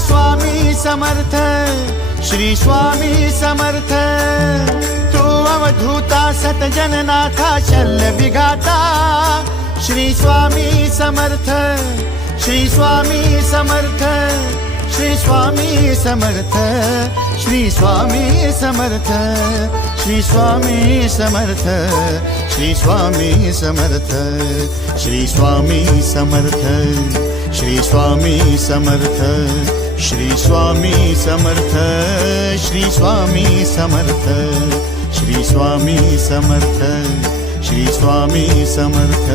स्वामी समर्थ, श्री स्वामी समर्थ। तू अवधूता सतजननाथा शल्य विघाता, श्री स्वामी समर्थ, श्री स्वामी समर्थ, श्री स्वामी समर्थ, श्री स्वामी समर्थ, श्री स्वामी समर्थ, श्री स्वामी समर्थ, श्री स्वामी समर्थ, श्री स्वामी समर्थ, श्री स्वामी समर्थ, श्री स्वामी समर्थ, श्री स्वामी समर्थ, श्री स्वामी समर्थ।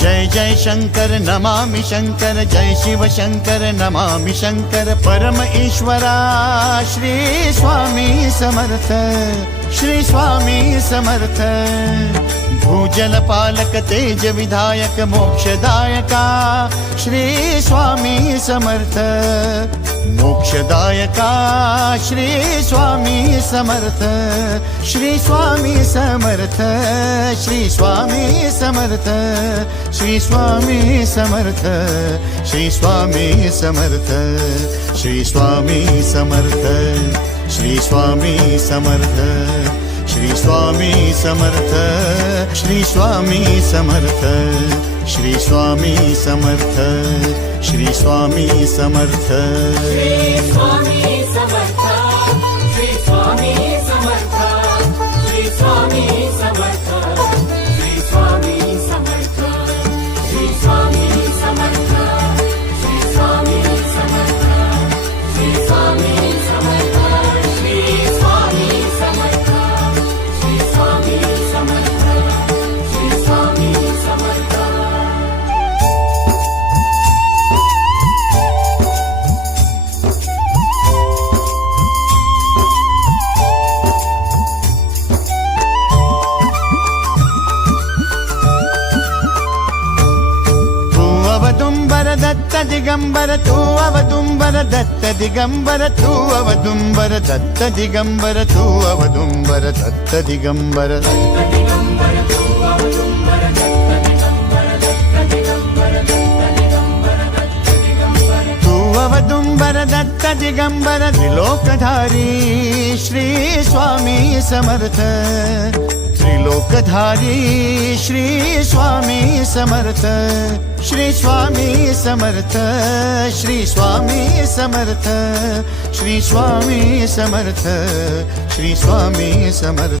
जय जय शंकर नमामि शंकर, जय शिव शंकर नमामि शंकर। परम ईश्वरा श्री स्वामी समर्थ, श्री स्वामी समर्थ। भूजल पालक तेज विधायक मोक्षदायका, श्री स्वामी समर्थ। मोक्षदायका श्री स्वामी समर्थ, श्री स्वामी समर्थ, श्री स्वामी समर्थ, श्री स्वामी समर्थ, श्री स्वामी समर्थ, श्री स्वामी समर्थ, श्री स्वामी समर्थ, श्री स्वामी समर्थ, श्री स्वामी समर्थ, श्री स्वामी समर्थ, श्री स्वामी समर्थ। श्री स्वामी समर्थ, श्री स्वामी समर्थ, श्री स्वामी समर्थ, श्री स्वामी समर्थ, श्री स्वामी समर्थ, श्री स्वामी समर्थ, श्री स्वामी समर्थ, श्री स्वामी समर्थ, श्री स्वामी समर्थ, श्री स्वामी समर्थ। अवदुंबर दत्त दिगंबर, तू अवदुंबर दत्त दिगंबर, तू अवदुंबर दत्त दिगंबर, तू अवदुंबर दत्त दिगंबर। तू अवदुंबर दत्त दिगंबर, त्रिलोकधारी श्री स्वामी समर्थ। त्रिलोकधारी श्री स्वामी समर्थ, श्री स्वामी समर्थ, श्री स्वामी समर्थ, श्री स्वामी समर्थ, श्री स्वामी समर्थ।